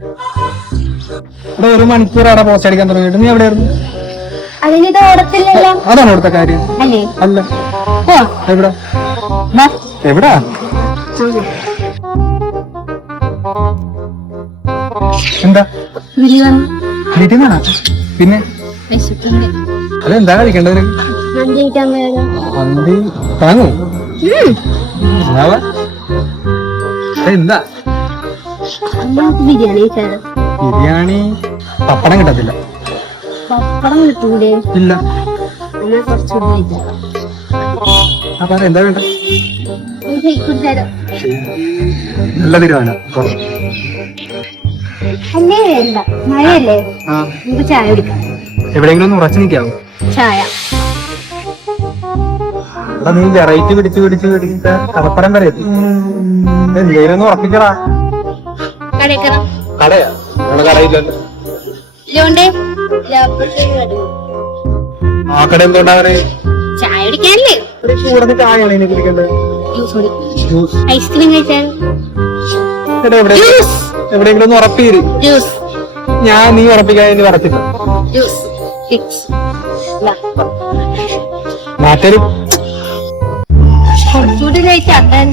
ഇവിടെ 1 മണിക്കൂർ അവിടെ പോസ്റ്റ് അടിക്കാൻ തുടങ്ങിയിട്ട് നീ എവിടെയായിരുന്നു? അതിനിത് ഓടത്തില്ലല്ലോ. അതാണ് ഇവിടുത്തെ കാര്യം. അല്ലേ? അല്ല. എവിടെ എവിടാ? എന്താ വീട്ടിൽ നിന്നാ? പിന്നെ അതെന്താ കഴിക്കേണ്ടത്? മന്തി താങ്ങോ? എന്താ ബിരിയാണി? പപ്പടം കിട്ടത്തില്ല. പപ്പടം കിട്ടൂലേ? ഇല്ല. എന്താ വേണ്ട? നല്ല തീരുമാനം. അല്ലേ വേണ്ട, മഴയല്ലേ, നമുക്ക് ചായ കുടിക്കാം. എവിടെയെങ്കിലും ഒന്ന് ഉറച്ചു നിൽക്കാവോ? ചായ നീ വെറൈറ്റി പിടിച്ച് കടപ്പടം വരെ എത്തി. എന്തേലും ഒന്ന് ഉറപ്പിക്കടാ. കടയാ? നമ്മുടെ കടയില്ലല്ലോ. ആ കട എന്തുകൊണ്ടാ ചായ കുടിക്കാനല്ലേ? ചൂടത്ത് ചായയാണ് ഇനി കുടിക്കേണ്ടത്. ഐസ്ക്രീം കഴിച്ചാൽ എവിടെയെങ്കിലും ഒന്ന് ഉറപ്പിയിര്. ഞാൻ നീ ഉറപ്പിക്കാൻ ഇനി വരത്തില്ല. മാറ്റൊരു കുറച്ചുകൂടി കഴിച്ചാൽ